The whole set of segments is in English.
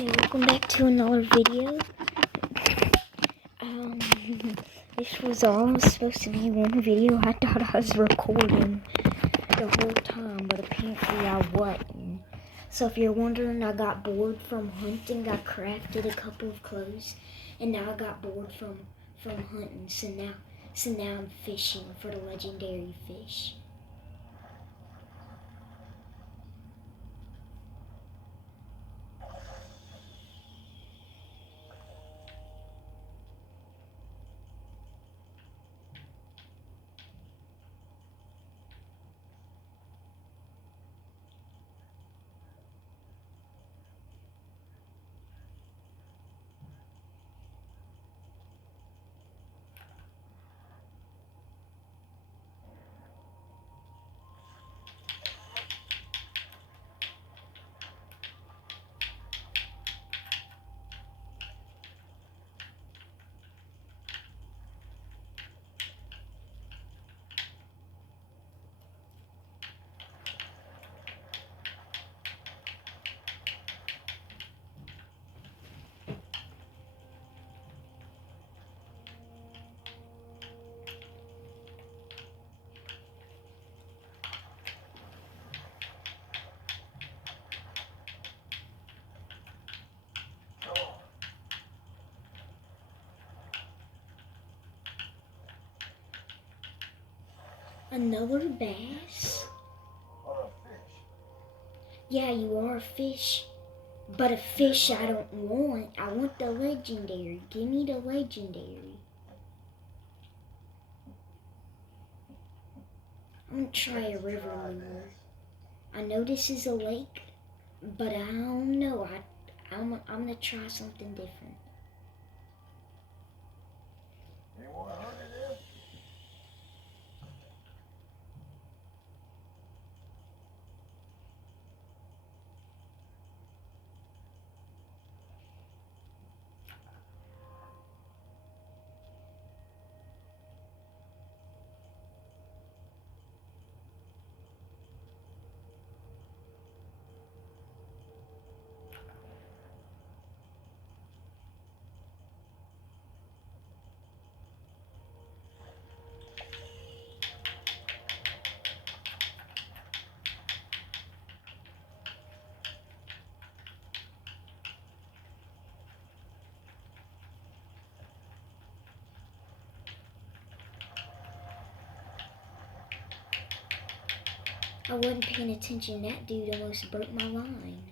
Hey, welcome back to another video. Um, this was all supposed to be one video. I thought I was recording the whole time, but apparently I wasn't. So if you're wondering, I got bored from hunting. I crafted a couple of clothes, and now I got bored from hunting. So now I'm fishing for the legendary fish. Another bass? Or a fish? Yeah, you are a fish. But a fish I don't want. I want the legendary. Give me the legendary. I'm gonna try a river lure. I know this is a lake, but I don't know. I'm gonna try something different. Anyone hungry there? I wasn't paying attention. That dude almost broke my line.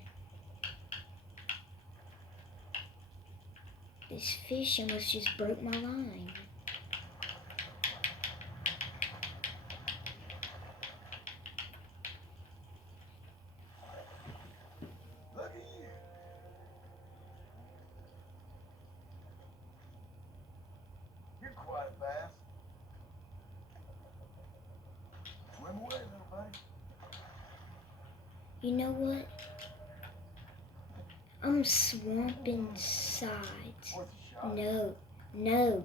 This fish almost just broke my line. Look at you. You're quiet, bass. Swim away, little buddy. You know what? I'm swamping sides. Worth a shot. No.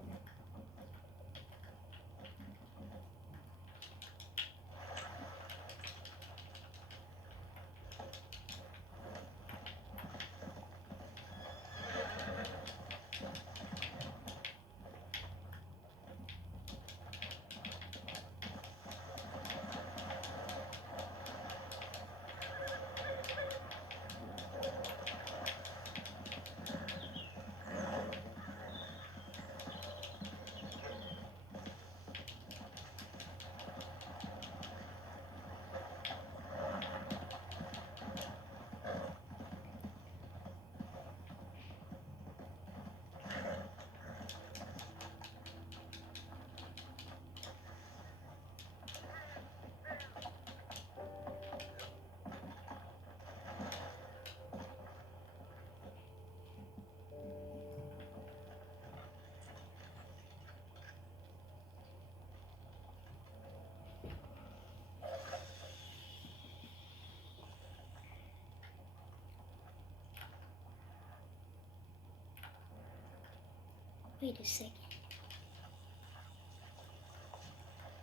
Wait a second.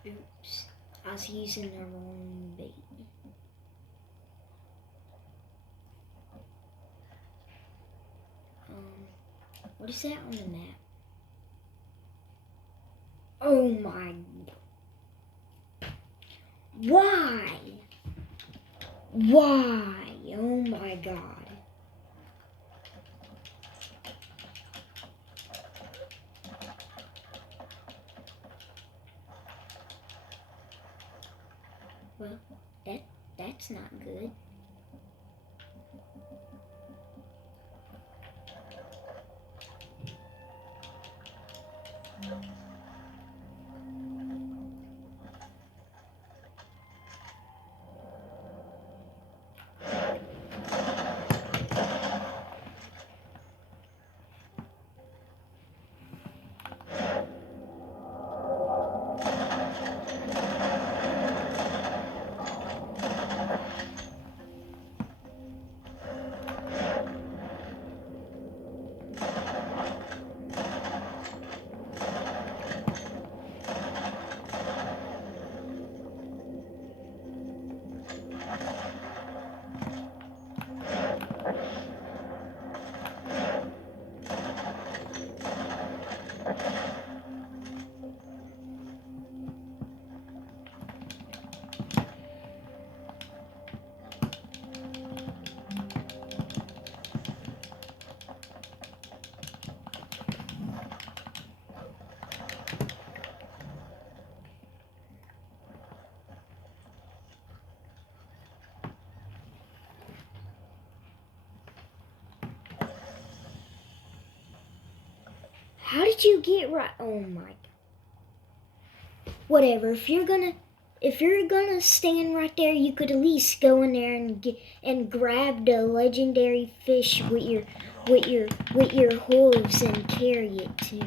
Oops. I was using the wrong bait. What is that on the map? Oh my. Why? Why? Oh my god. Well, that's not good. How did you get right? Oh my god. Whatever. If you're gonna stand right there, you could at least go in there and grab the legendary fish with your hooves and carry it to me.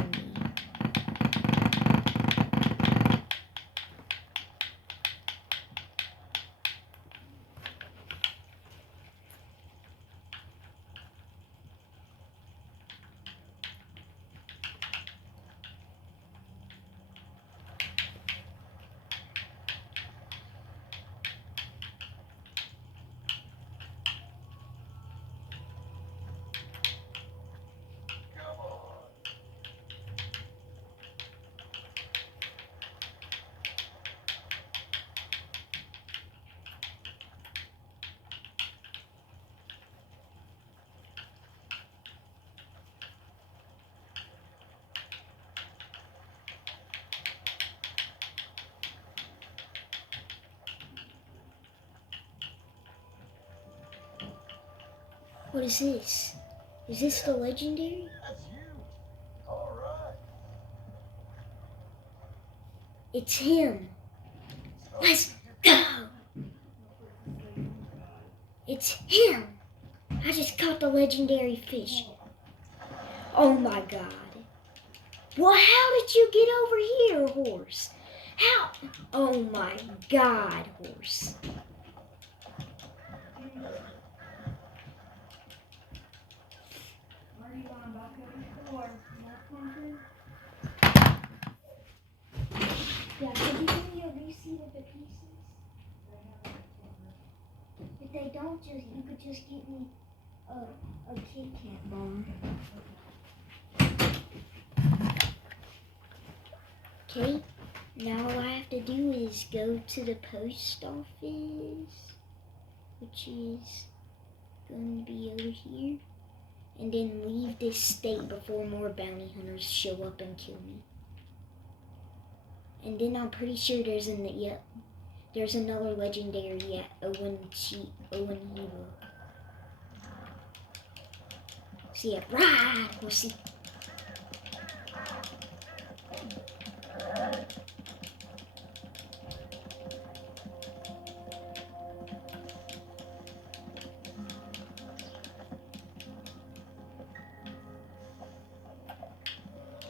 Come on. What is this? Is this the legendary? That's you. All right. It's him. Let's go. It's him. I just caught the legendary fish. Oh my god. Well, how did you get over here, horse? How? Oh my god, horse. Yeah, could you give me a receipt of the pieces? If they don't, you could just give me a Kit Kat bar. Okay, now all I have to do is go to the post office, which is going to be over here, and then leave this state before more bounty hunters show up and kill me. And then I'm pretty sure there's another legendary at Owen Hero. So yeah, ride, horsey.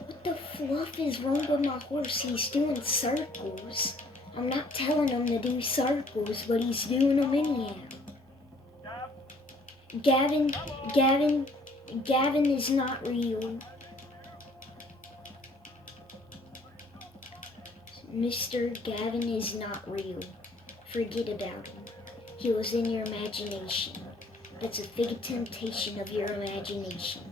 What the fluff is wrong with my horse? He's doing circles. I'm not telling him to do circles, but he's doing them anyhow. Gavin is not real. Mr. Gavin is not real. Forget about him. He was in your imagination. That's a big temptation of your imagination.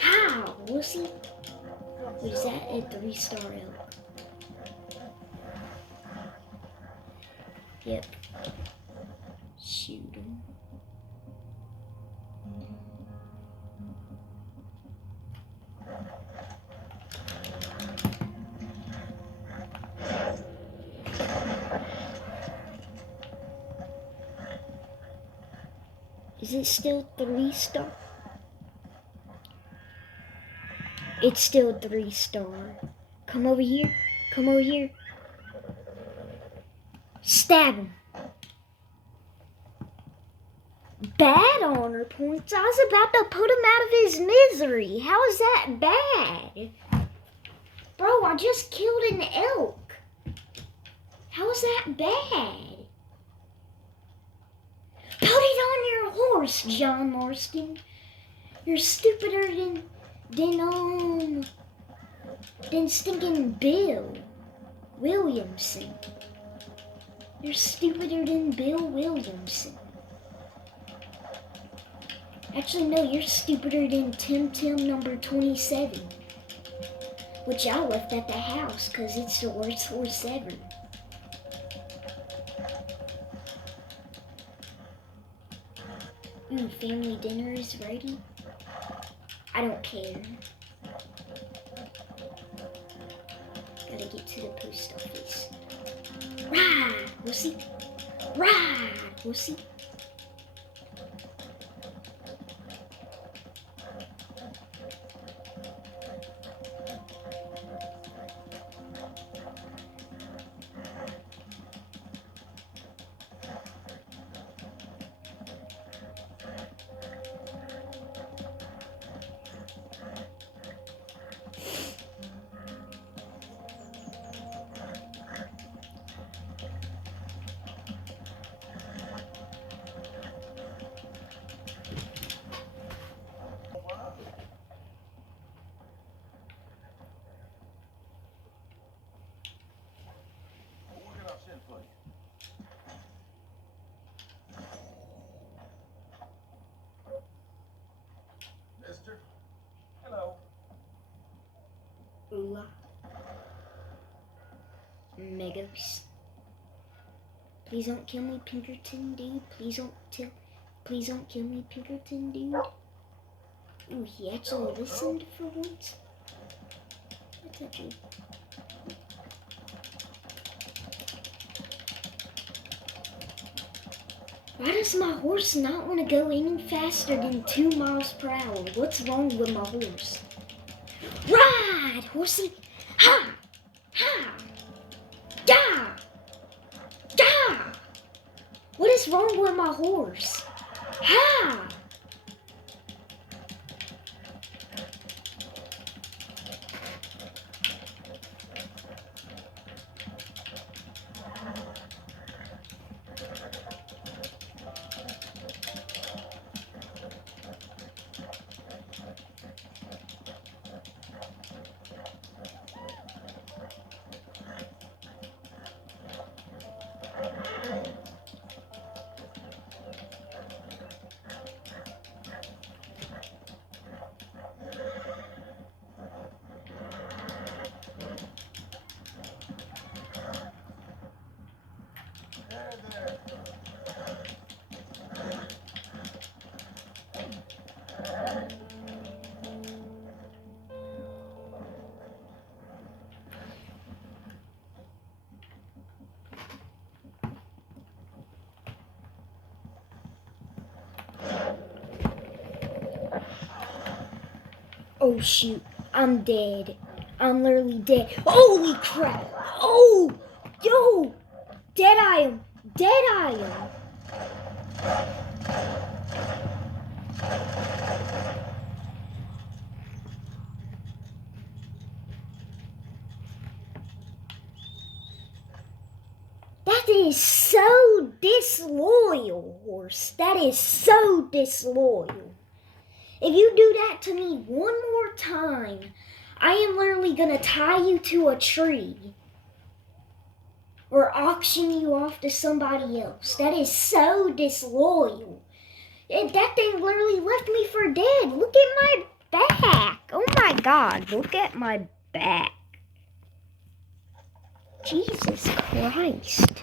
How? We'll see. Wait, is that a 3-star elk? Yep. Shoot him. Is it still 3-star? It's still 3-star. Come over here. Come over here. Stab him. Bad honor points. I was about to put him out of his misery. How is that bad? Bro, I just killed an elk. How is that bad? Put it on your horse, John Marston. You're stupider than stinking Bill Williamson. You're stupider than Bill Williamson. Actually, no, you're stupider than Tim number 27. Which I left at the house because it's the worst horse ever. Ooh, family dinner is ready. I don't care. Gotta get to the post office. Ride, we'll see. Ride, we'll see. Mister? Hello. Ula. Megos. Please don't kill me, Pinkerton, dude. Please don't kill me, Pinkerton, dude. Ooh, he actually listened for once. What's that, dude? Why does my horse not want to go any faster than 2 miles per hour? What's wrong with my horse? Ride, horsey! Ha! Ha! Da! Da! What is wrong with my horse? Ha! Oh shoot, I'm dead. I'm literally dead. Holy crap! Oh! Yo! Dead-eye him! Dead-eye him! That is so disloyal, horse. That is so disloyal. If you do that to me one more time, I am literally gonna tie you to a tree. or auction you off to somebody else. That is so disloyal. That thing literally left me for dead. Look at my back. Oh my God, look at my back. Jesus Christ.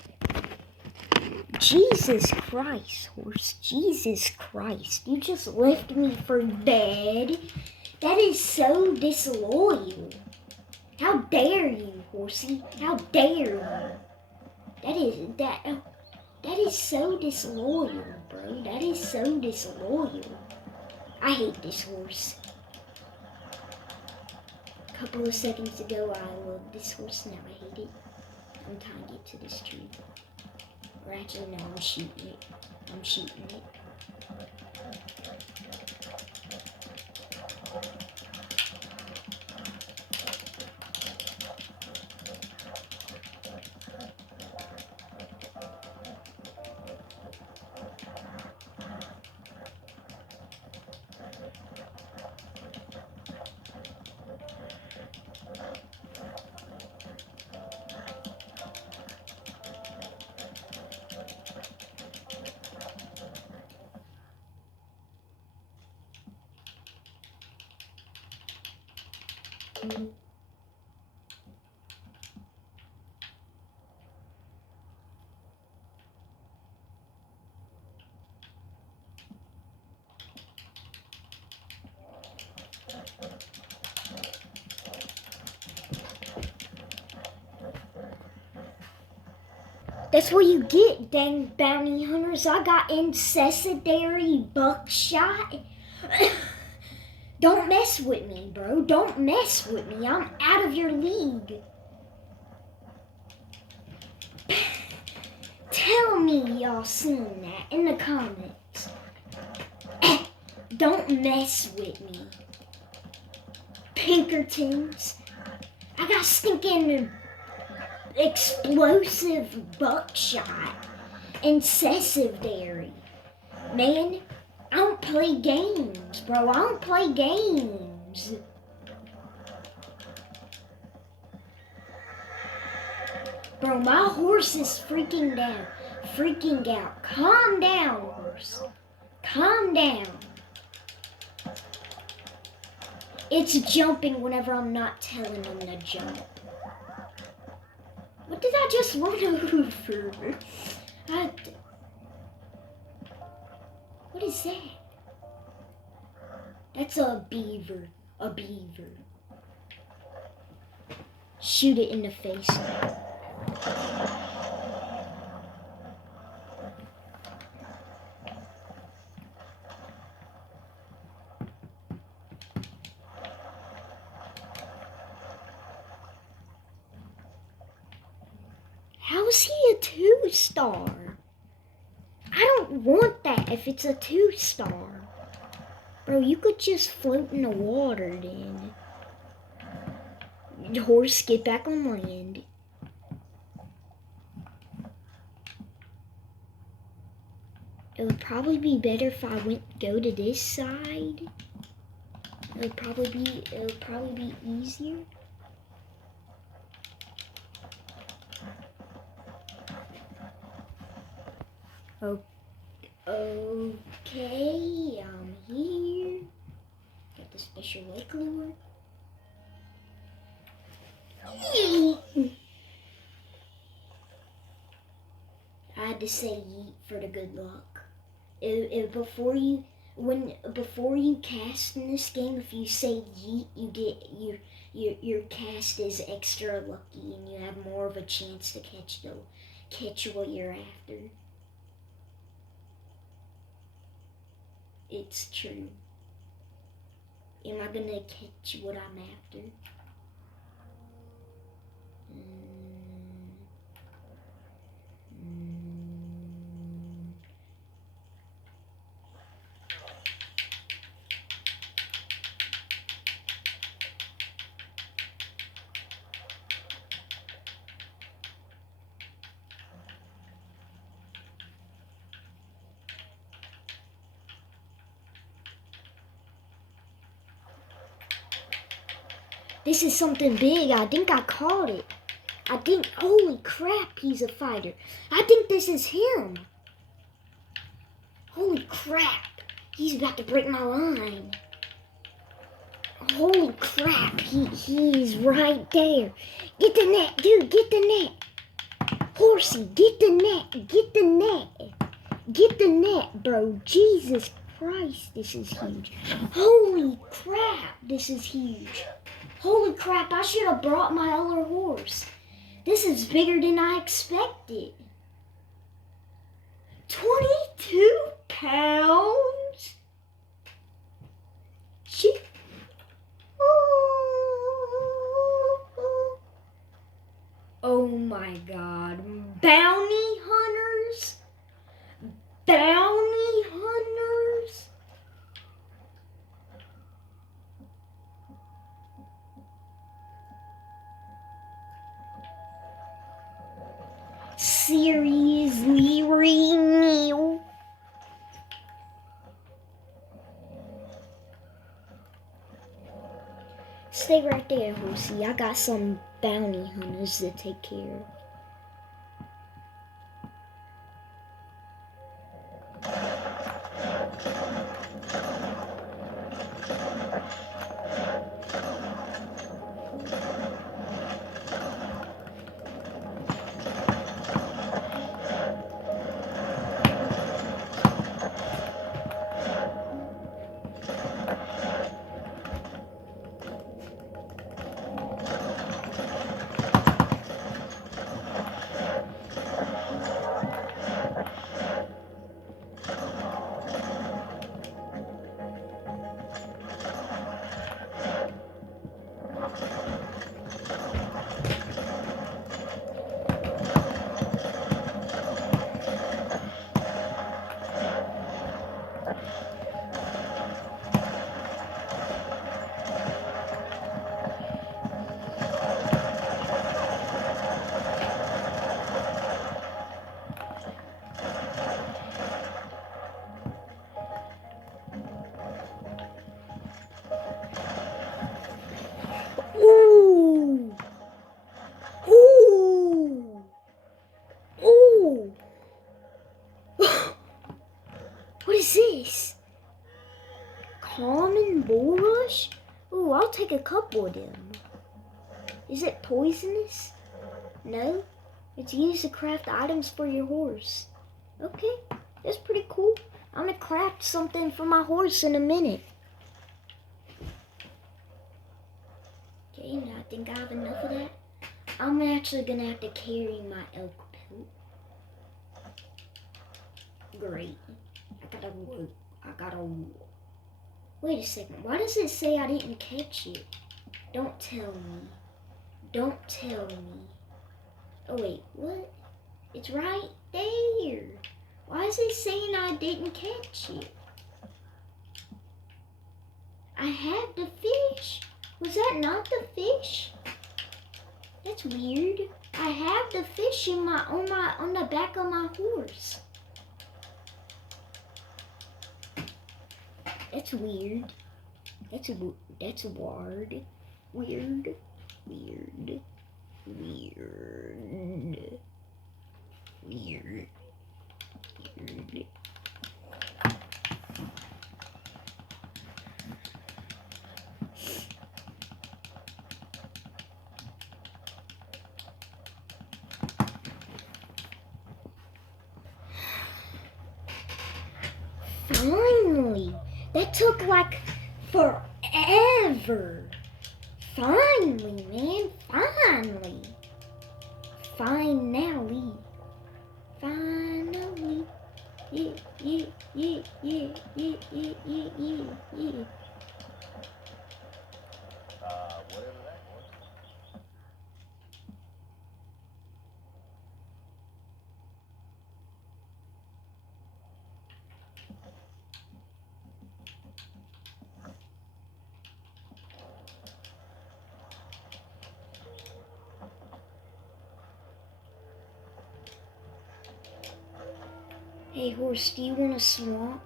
Jesus Christ, horse. Jesus Christ. You just left me for dead. That is so disloyal. How dare you, horsey? How dare you? That is so disloyal, bro. That is so disloyal. I hate this horse. A couple of seconds ago, I loved this horse. Now I hate it. I'm trying to get to this tree. Or actually, no, I'm shooting it. I'm shooting it. That's what you get, dang bounty hunters. I got incessatory buckshot. Don't mess with me, bro. Don't mess with me. I'm out of your league. Tell me y'all seen that in the comments. Don't mess with me. Pinkertons. I got stinking explosive buckshot. Incessive dairy. Man, I don't play games, bro. I don't play games. Bro, my horse is freaking down. Freaking out. Calm down, horse. Calm down. It's jumping whenever I'm not telling him to jump. What did I just run over? What is that? That's a beaver. A beaver. Shoot it in the face. How is he a 2-star? I don't want that if it's a 2-star. Bro, you could just float in the water then. Horse, get back on land. It would probably be better if I go to this side. It would probably be easier. Okay, I'm here. Got the special lake lure. I had to say yeet for the good luck. Before you cast in this game, if you say yeet, you get your cast is extra lucky, and you have more of a chance to catch what you're after. It's true. Am I gonna catch what I'm after? This is something big. I think I caught it. I think, holy crap, he's a fighter. I think this is him. Holy crap, he's about to break my line. Holy crap, he's right there. Get the net, dude, get the net. Horsey, get the net, get the net. Get the net, bro. Jesus Christ, this is huge. Holy crap, this is huge. Holy crap, I should have brought my other horse. This is bigger than I expected. 22 pounds? Gee. Oh my God. Bounty hunters? Bounty hunters? Seriously, real? Stay right there, Horsey. I got some bounty hunters to take care of. Ooh! Ooh! Ooh! What is this? Common bulrush? Ooh, I'll take a couple of them. Is it poisonous? No? It's used to craft items for your horse. Okay, that's pretty cool. I'm gonna craft something for my horse in a minute. Okay, now I think I have enough of that. I'm actually gonna have to carry my elk pelt. Great. I gotta wait a second. Why does it say I didn't catch it? Don't tell me. Don't tell me. Oh wait, what? It's right there. Why is it saying I didn't catch it? I had the fish. Was that not the fish? That's weird. I have the fish in on the back of my horse. That's weird. That's weird. Weird. Weird. Weird. Weird. Finally! That took like forever. Finally, man. Finally. Finally. Finally. Yeah, yeah, yeah, yeah, yeah, yeah, yeah, yeah, yeah. Whatever that was. Hey, horse, do you want a swamp?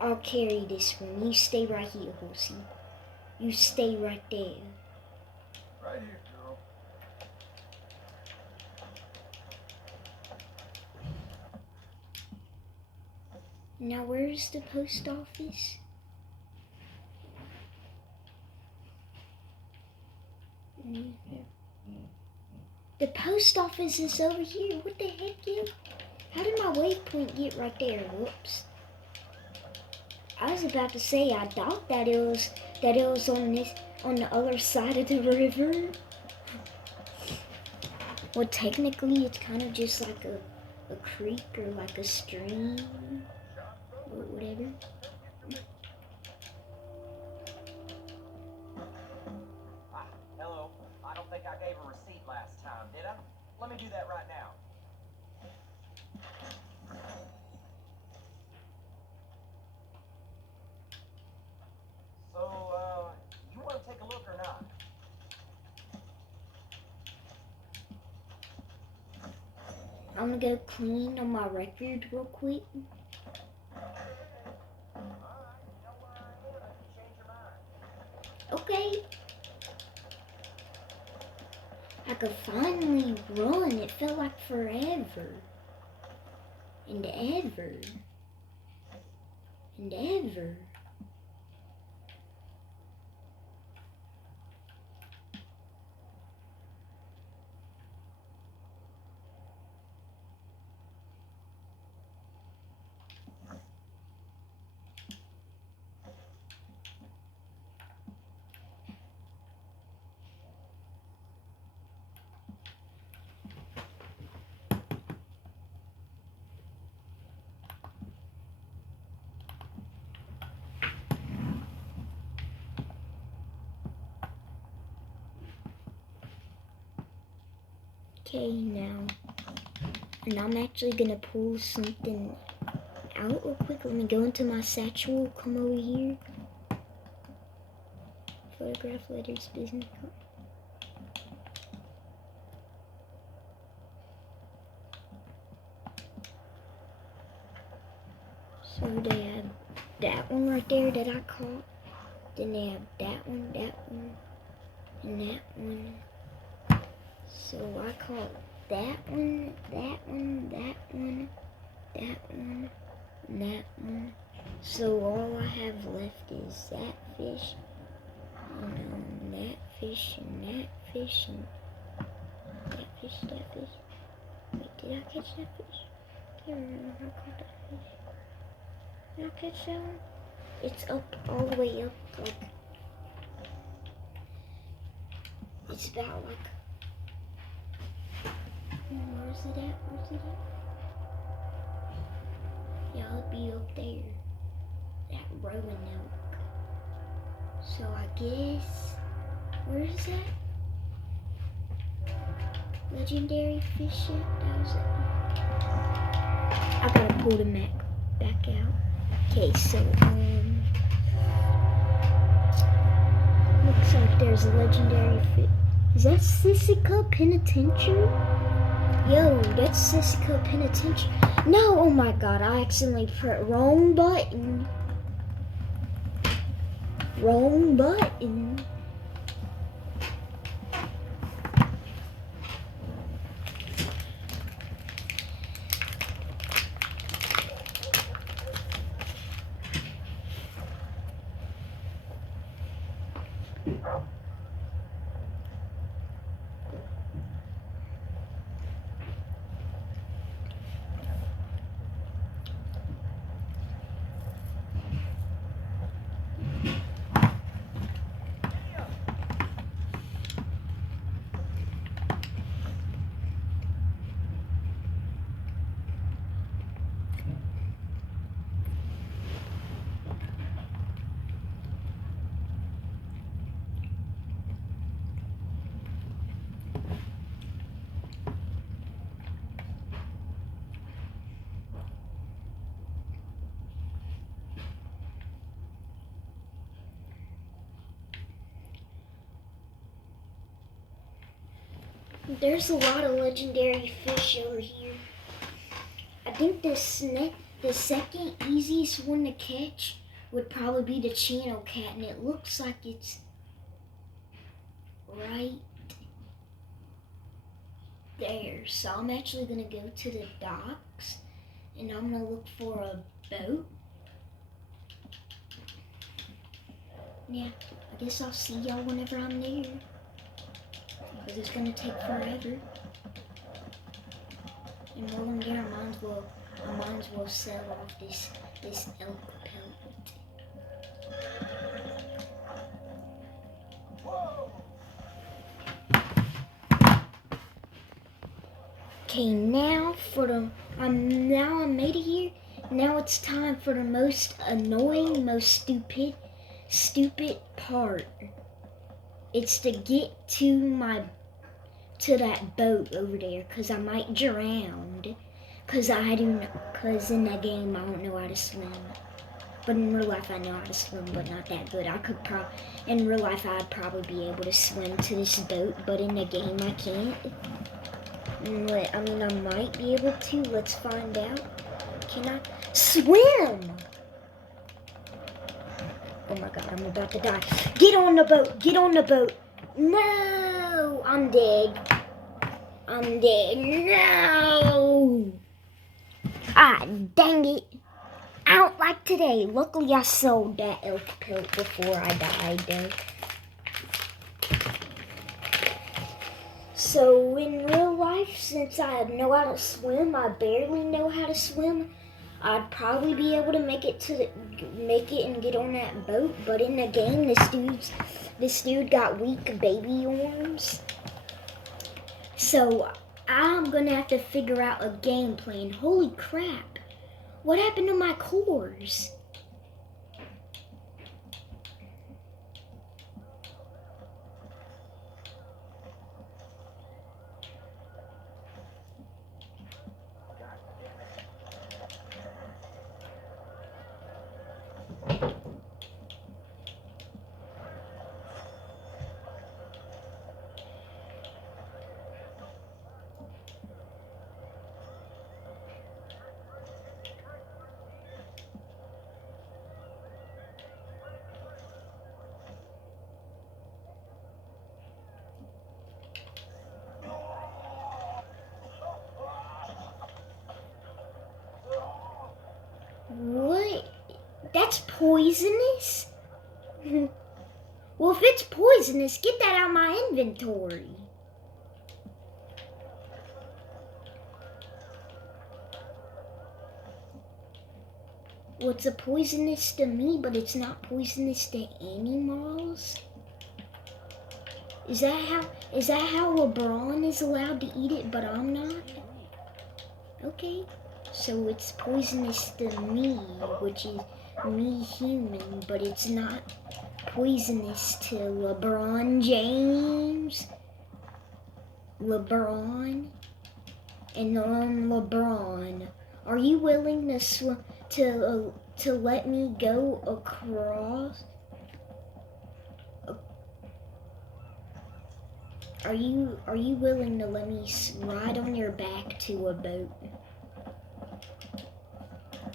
I'll carry this one. You stay right here, horsey. You stay right there. Right here, girl. Now where's the post office? The post office is over here. What the heck, you? How did my waypoint get right there? Whoops. I was about to say I thought that it was on the other side of the river. Well, technically it's kind of just like a creek or like a stream or whatever. Hello. I don't think I gave a receipt last time, did I? Let me do that right now. So, you want to take a look or not? I'm gonna go clean on my record real quick. Okay. I could finally run. It felt like forever. And ever. And ever. Okay, now. And I'm actually gonna pull something out real quick. Let me go into my satchel, come over here. Photograph, letters, business card. So they have that one right there that I caught. Then they have that one, and that one. So I caught that one, that one, that one, that one, and that one. So all I have left is that fish, and that fish, and that fish, and that fish, that fish. Wait, did I catch that fish? I can't remember if I caught that fish. Did I catch that one? It's up, all the way up, like, it's about like, where's it at, where's it at? Yeah, it'll be up there, that Roanoke. So I guess, where is that? Legendary fish shit, that was it. I gotta pull the map back out. Okay, so, looks like there's a legendary fish. Is that Sisika Penitentiary? Yo, that's Sisika Penitentiary. No, oh my god, I accidentally pressed wrong button. Wrong button. There's a lot of legendary fish over here. I think the second easiest one to catch would probably be the channel cat, and it looks like it's right there. So I'm actually gonna go to the docks and I'm gonna look for a boat. Yeah, I guess I'll see y'all whenever I'm there. Because it's gonna take forever. And while I'm there, I might as well sell off this elk pelt. Okay, now I made it here. Now it's time for the most annoying, most stupid part. It's to get to that boat over there, cause I might drown. Cause in the game I don't know how to swim. But in real life I know how to swim, but not that good. In real life I'd probably be able to swim to this boat, but in the game I can't. I might be able to. Let's find out. Can I swim? Oh my god, I'm about to die. Get on the boat. Get on the boat. No, I'm dead. I'm dead. No. Ah, dang it. I don't like today. Luckily, I sold that elk pelt before I died, though. So, in real life, since I know how to swim, I barely know how to swim, I'd probably be able to make it and get on that boat. But in the game, this dude got weak baby arms. So, I'm gonna have to figure out a game plan. Holy crap. What happened to my cores? What? That's poisonous? Well, if it's poisonous, get that out of my inventory. Well, it's a poisonous to me, but it's not poisonous to animals. Is that how LeBron is allowed to eat it, but I'm not? Okay. So it's poisonous to me, which is me human, but it's not poisonous to LeBron James. LeBron and LeBron. Are you willing to let me go across? Are you willing to let me ride on your back to a boat?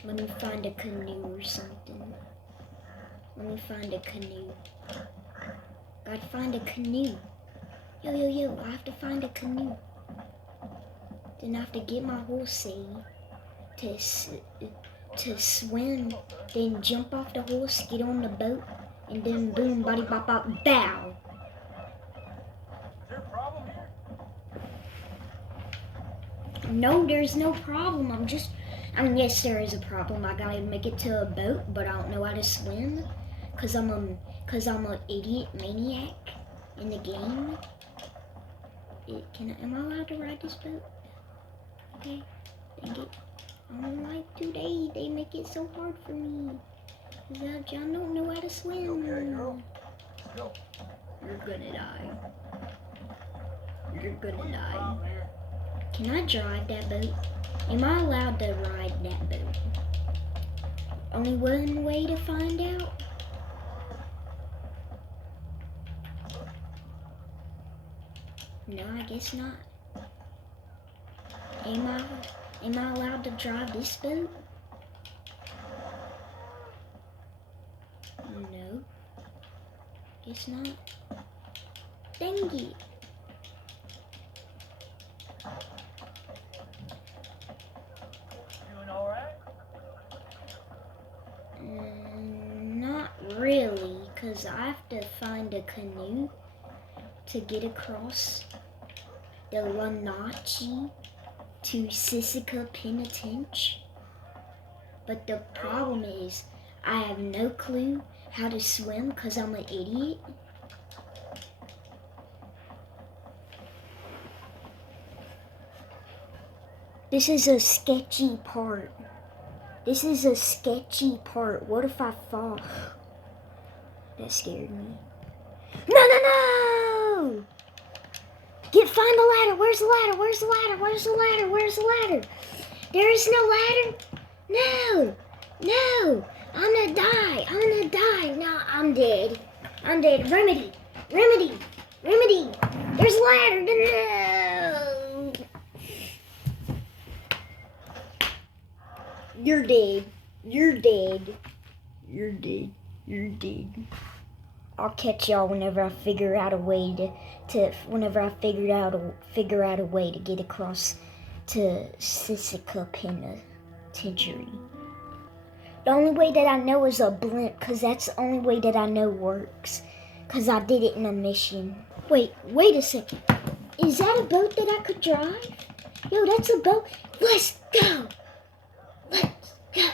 Let me find a canoe or something. Let me find a canoe. Gotta find a canoe. Yo, I have to find a canoe. Then I have to get my horse to swim, then jump off the horse, get on the boat, and then boom, body bop bop, bow. Is there a problem here? No, there's no problem. Yes, there is a problem. I gotta make it to a boat, but I don't know how to swim, cause I'm an idiot maniac in the game. Am I allowed to ride this boat? Okay, dang it. I don't like to. They make it so hard for me. Cause I don't know how to swim. You okay, girl? Let's go. You're gonna die. You're gonna What die. problem here? Can I drive that boat? Am I allowed to ride that boat? Only one way to find out? No, I guess not. Am I allowed to drive this boat? No. Guess not. Dang it. Doing all right? Not really, because I have to find a canoe to get across the Wenatchee to Sisika Penitentiary. But the problem is, I have no clue how to swim because I'm an idiot. This is a sketchy part. This is a sketchy part. What if I fall? That scared me. No, no, no! Find the ladder. Where's the ladder? Where's the ladder? Where's the ladder? Where's the ladder? There is no ladder. No, no. I'm gonna die. I'm gonna die. No, I'm dead. I'm dead. Remedy. Remedy. Remedy. There's a ladder. No. You're dead. You're dead. You're dead. You're dead. I'll catch y'all whenever I figure out a way whenever I figure out a way to get across to Sisika Penitentiary. The only way that I know is a blimp, cause that's the only way that I know works. Cause I did it in a mission. Wait a second. Is that a boat that I could drive? Yo, that's a boat. Let's go. Let's go.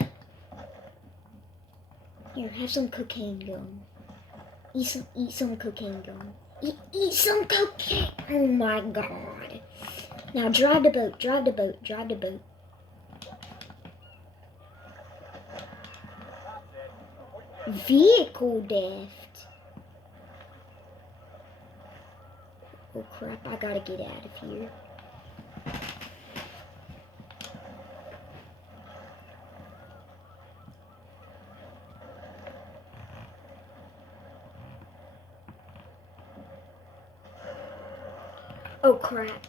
Here, have some cocaine gum. Eat some cocaine gum. Eat some cocaine. Oh my god. Now drive the boat, drive the boat, drive the boat. Vehicle theft. Oh crap, I gotta get out of here. Oh crap.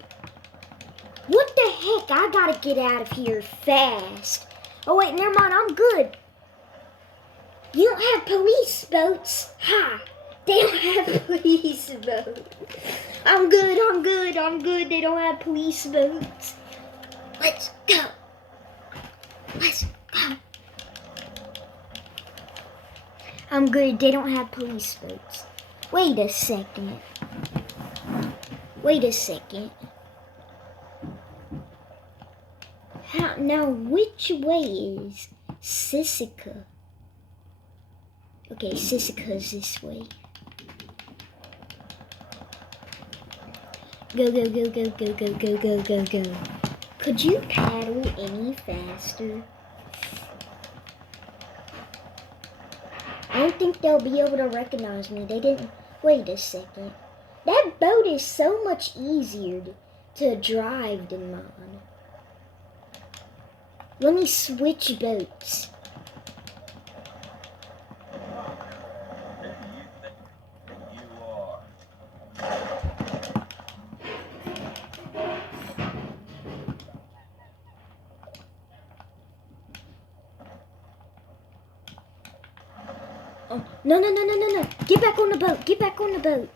What the heck? I gotta get out of here fast. Oh wait, never mind, I'm good. You don't have police boats. Ha! They don't have police boats. I'm good, I'm good, I'm good. They don't have police boats. Let's go. Let's go. I'm good, they don't have police boats. Wait a second. Wait a second. Now, which way is Sisika? Okay, Sisika's this way. Go, go, go, go, go, go, go, go, go, go. Could you paddle any faster? I don't think they'll be able to recognize me. They didn't. Wait a second. That boat is so much easier to drive than mine. Let me switch boats. Who do you think you are? Oh, no, no, no, no, no, no. Get back on the boat. Get back on the boat.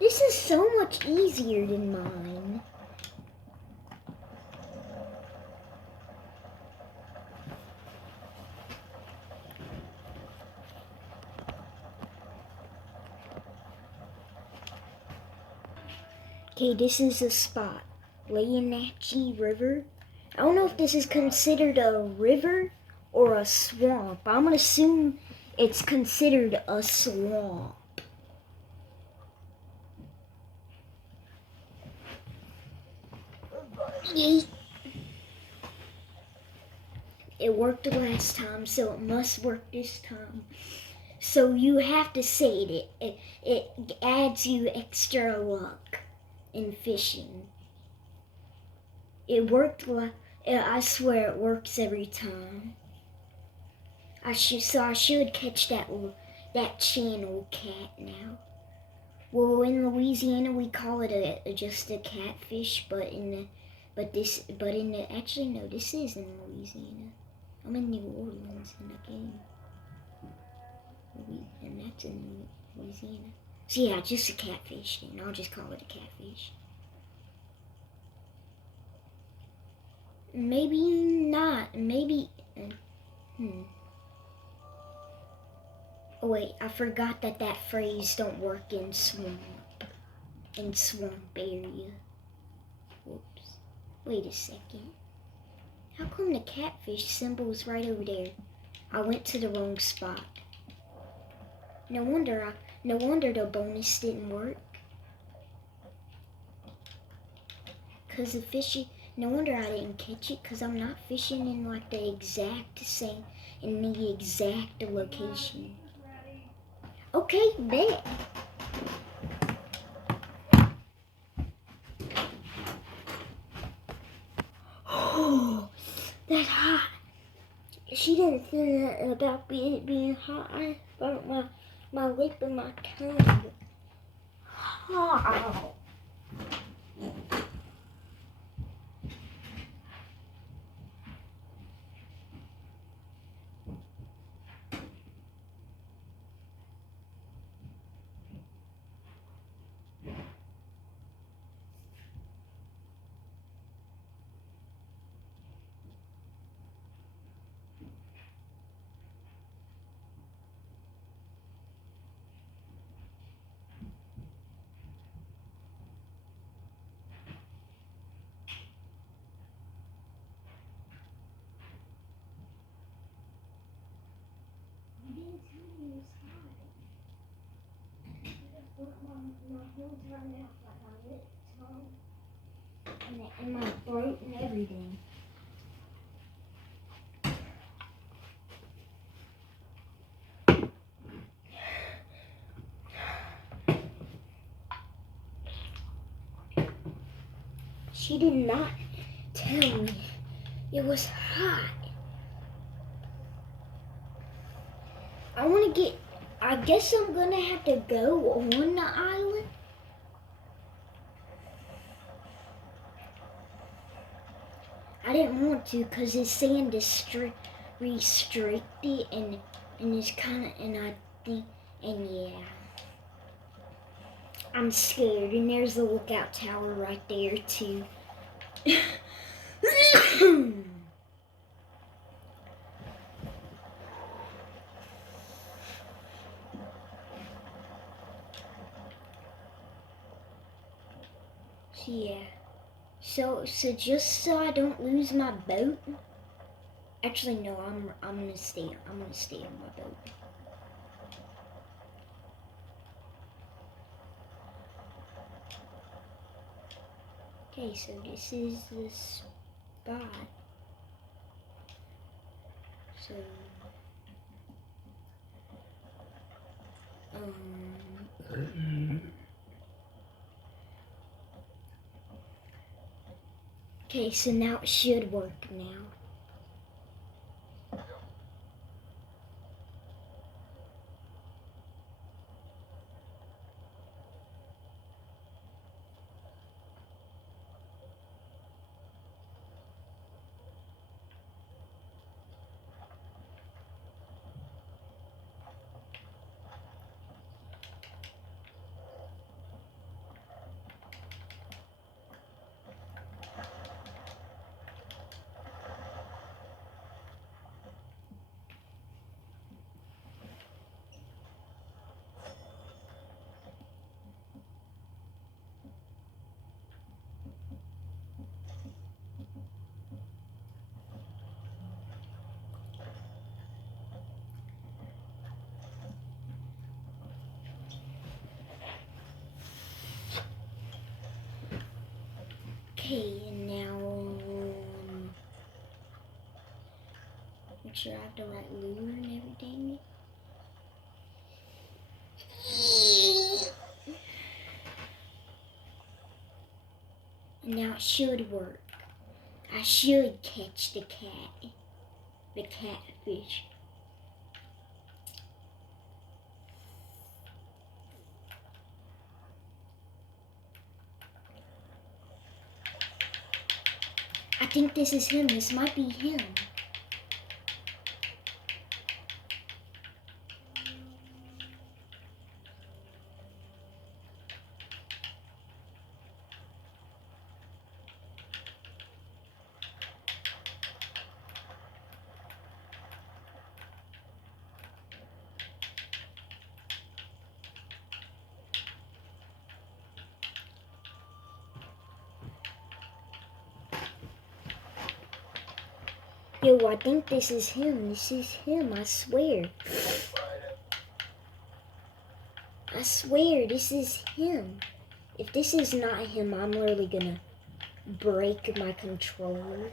This is so much easier than mine. Okay, this is a spot. Wenatchee River. I don't know if this is considered a river or a swamp. I'm gonna assume it's considered a swamp. Yeet. It worked the last time, so it must work this time. So you have to say it. It adds you extra luck in fishing. It worked. I swear it works every time. So I should catch that that channel cat now. Well, in Louisiana we call it just a catfish, but this is in Louisiana. I'm in New Orleans and and that's in Louisiana. So yeah, just a catfish then. I'll just call it a catfish. Maybe not. Maybe. Oh wait, I forgot that phrase don't work in swamp area. Whoops. Wait a second. How come the catfish symbol is right over there? I went to the wrong spot. No wonder the bonus didn't work. Cause the fishy. No wonder I didn't catch it. Cause I'm not fishing in like the exact same, in the exact location. Okay, bet. Oh, that's hot. She didn't say that about it being hot. I burnt my lip and my tongue. Hot. And my throat and everything. She did not tell me it was hot. I guess I'm gonna have to go on the island. I didn't want to because it's saying restricted and it's kind of, and I think, and yeah. I'm scared, and there's the lookout tower right there too. Yeah. So just so I don't lose my boat. Actually, no. I'm gonna stay on my boat. Okay, so this is the spot. So okay, so now it should work now. Okay, and now make sure I have the right lure and everything. And now it should work. I should catch the catfish. I think this is him. This might be him. Yo, I think this is him. This is him, I swear. I swear, this is him. If this is not him, I'm literally gonna break my controller.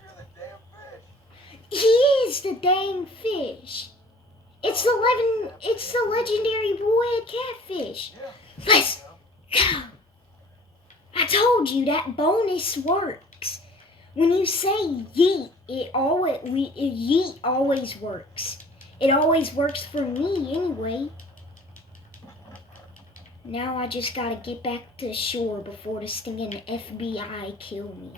You're the damn fish. He is the dang fish. It's the legendary bullhead catfish. Yeah. Let's go. I told you that bonus works. When you say yeet, yeet always works. It always works for me anyway. Now I just gotta get back to shore before the stinking FBI kill me.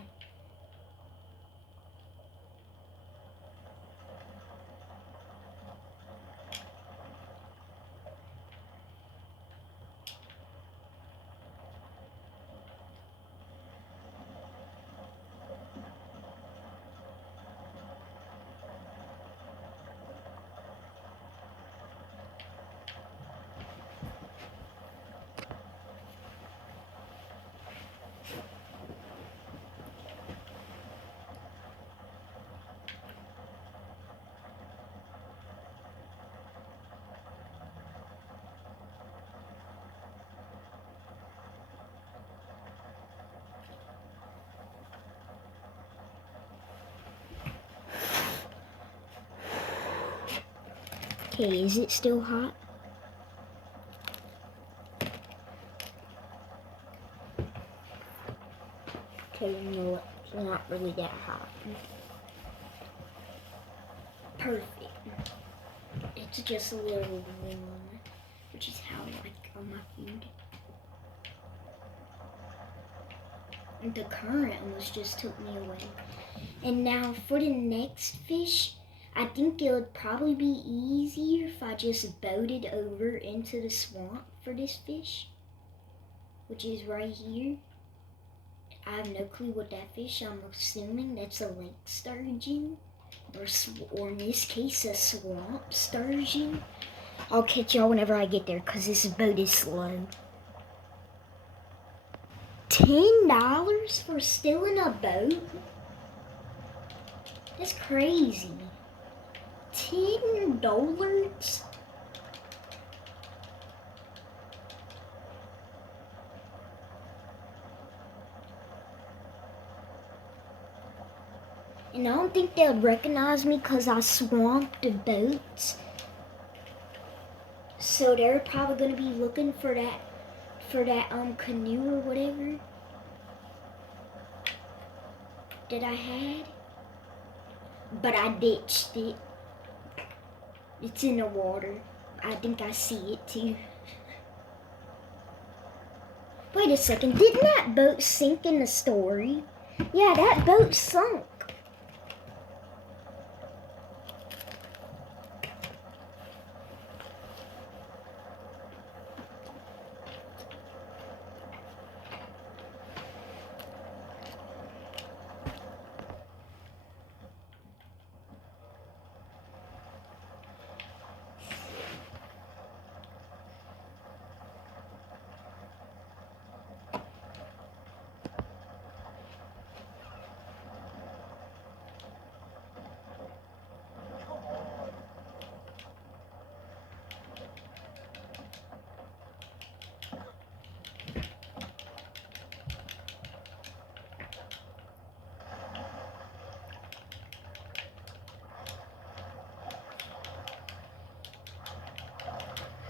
Okay, is it still hot? Okay, you know what? It's not really that hot. Perfect. It's just a little warm, which is how I like all my food. And the current almost just took me away. And now for the next fish, I think it would probably be easier if I just boated over into the swamp for this fish, which is right here. I have no clue what that fish. I'm assuming that's a lake sturgeon, or in this case, a swamp sturgeon. I'll catch y'all whenever I get there, because this boat is slow. $10 for stealing a boat? That's crazy. $10? And I don't think they'll recognize me because I swamped the boats. So they're probably gonna be looking for that canoe or whatever that I had. But I ditched it. It's in the water. I think I see it too. Wait a second, didn't that boat sink in the story? Yeah, that boat sunk.